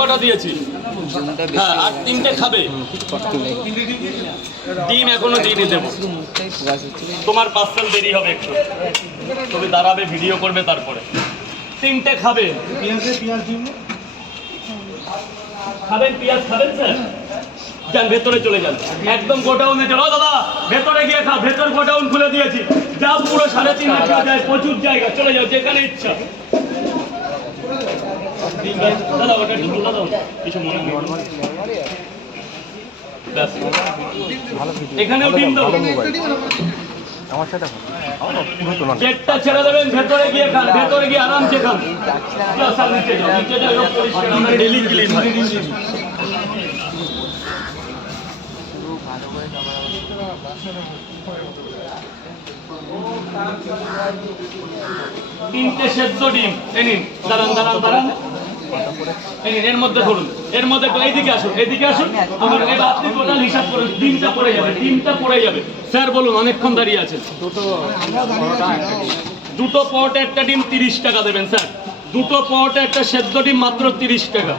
কটা দিয়েছি? হ্যাঁ, আর 3টে খাবে। ডিম এখনো দিয়ে দেবো। তোমার পার্সেল দেরি হবে একটু, তুমি দাঁড়াবে, ভিডিও করবে, তারপরে 3টে খাবে। খাবেন পেঁয়াজ? খাবেন স্যার? যান ভেতরে চলে যান, একদম গোডাউনে চলো। দাদা ভেতরে গিয়ে খা, ভেতর গোডাউন খুলে দিয়েছি, যা পুরো 3.5 যায়, প্রচুর জায়গা, চলে যাও যেখানে ইচ্ছা। দাদা ওটা একটু বলে দাও, কিছু মনে নেই। এখানেও ডিম দাও। পেটটা ছেড়ে দেবেন, ভেতরে গিয়ে খান, ভেতরে গিয়ে আরামসে খান। নিচে যাও, নিচে যাও, ডেলি ক্লিন হয়। 3টে সেদ্ধ ডিম নিন। দাঁড়ান দাঁড়ান দাঁড়ান, এর মধ্যে ধরুন, এর মধ্যে এইদিকে আসুন, এইদিকে আসুন। আমার আপনি টোটাল হিসাব করুন, ডিমটা পড়ে যাবে, ডিমটা পড়ে যাবে। স্যার বলুন, অনেকক্ষণ দাঁড়িয়ে আছেন। দুটো পরোটা একটা ডিম 30 টাকা দেবেন স্যার। দুটো পরোটা একটা সেদ্ধ ডিম মাত্র 30 টাকা।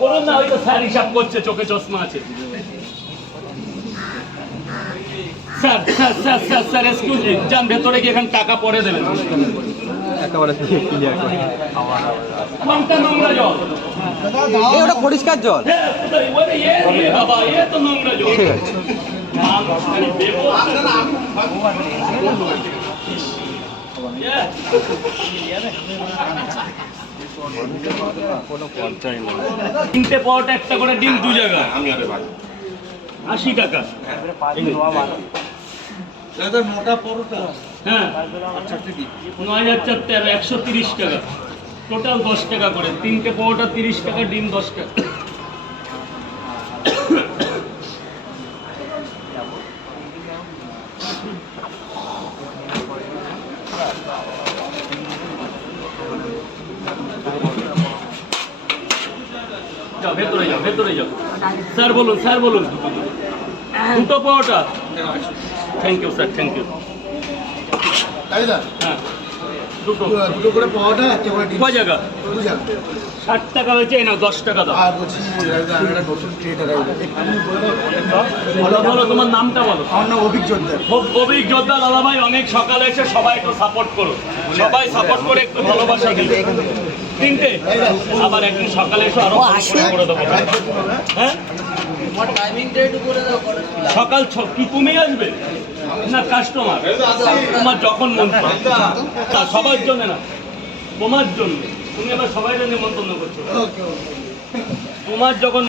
করুন না, হয়তো স্যার হিসাব করছে, চোখে চশমা আছে। Sir sir sir sir sir excuse me, যান ভেতরে গিয়ে এখানে টাকা পরে দেবেন। কোনটা নোংরা জল? ওটা পরিষ্কার জল। বাবা এ তো নোংরা জল। ঠিক আছে, তিনটে পরোটা একটা করে ডিম 2 জায়গা 80 টাকা। মোটা পরোটা, হ্যাঁ 9013 130 টাকা, টোটাল 10 টাকা করে। 3টে পরোটা 30 টাকা, ডিম 10 টাকা। যাও ভেতরে যাও, ভেতরে যাও। স্যার বলুন, স্যার বলুন। দুটো পরোটা। Thank you sir, thank you. হ্যাঁ দুটো করে পরোটা, একটা করে ডিম। কয় জায়গা? 2 জায়গা। 60 টাকা হয়েছে, এই নাও 10 টাকা দাও। আর বলছি বলো, তোমার নামটা বলো। আমার নাম অভিক জোদ্দার। অভিক জোদ্দার। দাদা ভাই অনেক সকালে এসে সবাই একটু সাপোর্ট করো, সবাই সাপোর্ট করে একটু ভালোবাসা দিবে। 3টে আবার একদিন সকালে এসে আরো করে দেবো। হ্যাঁ সকাল কি তুমি আসবে না কাস্টমার? তোমার যখন মন চায়, সবার জন্য না, তোমার জন্য। তুমি আবার সবাই নিমন্ত্রণ করছো, তোমার যখন